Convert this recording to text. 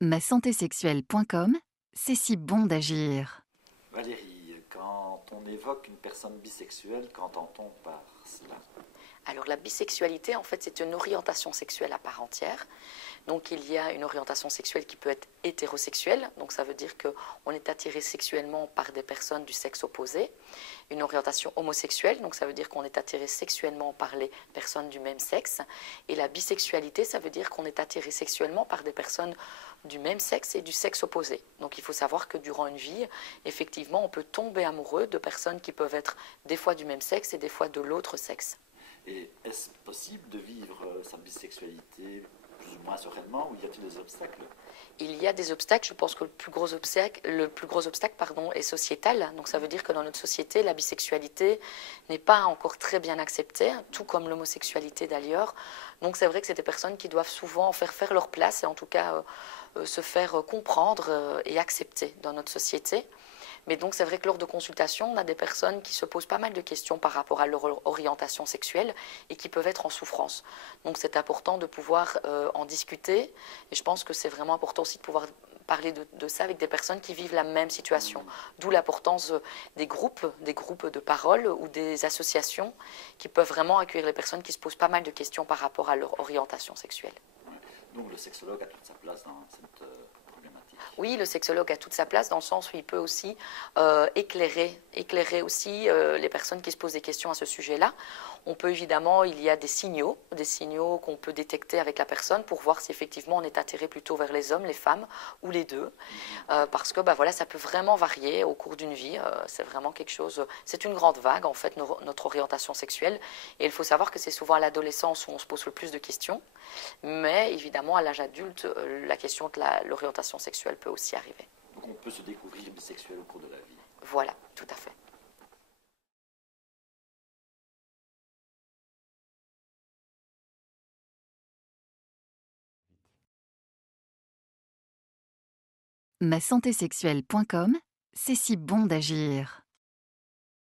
Masantéssexuelle.com, c'est si bon d'agir. Valérie, quand on évoque une personne bisexuelle, qu'entend-on par cela? Alors la bisexualité, en fait, c'est une orientation sexuelle à part entière. Donc il y a une orientation sexuelle qui peut être hétérosexuelle, donc ça veut dire qu'on est attiré sexuellement par des personnes du sexe opposé. Une orientation homosexuelle, donc ça veut dire qu'on est attiré sexuellement par les personnes du même sexe. Et la bisexualité, ça veut dire qu'on est attiré sexuellement par des personnes du même sexe et du sexe opposé. Donc il faut savoir que durant une vie, effectivement, on peut tomber amoureux de personnes qui peuvent être des fois du même sexe et des fois de l'autre sexe. Et est-ce possible de vivre sa bisexualité plus ou moins sereinement, ou y a-t-il des obstacles? Il y a des obstacles, je pense que le plus gros obstacle est sociétal. Donc ça veut dire que dans notre société, la bisexualité n'est pas encore très bien acceptée, tout comme l'homosexualité d'ailleurs. Donc c'est vrai que c'est des personnes qui doivent souvent faire leur place et en tout cas se faire comprendre et accepter dans notre société. Mais donc c'est vrai que lors de consultations, on a des personnes qui se posent pas mal de questions par rapport à leur orientation sexuelle et qui peuvent être en souffrance. Donc c'est important de pouvoir en discuter et je pense que c'est vraiment important aussi de pouvoir parler de ça avec des personnes qui vivent la même situation. D'où l'importance des groupes de parole ou des associations qui peuvent vraiment accueillir les personnes qui se posent pas mal de questions par rapport à leur orientation sexuelle. Donc le sexologue a toute sa place dans cette problématique. Oui, le sexologue a toute sa place dans le sens où il peut aussi éclairer aussi les personnes qui se posent des questions à ce sujet-là. On peut évidemment, il y a des signaux qu'on peut détecter avec la personne pour voir si effectivement on est attiré plutôt vers les hommes, les femmes ou les deux. Parce que voilà, ça peut vraiment varier au cours d'une vie. C'est vraiment quelque chose, c'est une grande vague en fait, notre orientation sexuelle. Et il faut savoir que c'est souvent à l'adolescence où on se pose le plus de questions. Mais évidemment, à l'âge adulte, la question de l'orientation sexuelle peut aussi arriver. Donc on peut se découvrir bisexuel au cours de la vie. Voilà, tout à fait. Masantéssexuelle.com, c'est si bon d'agir.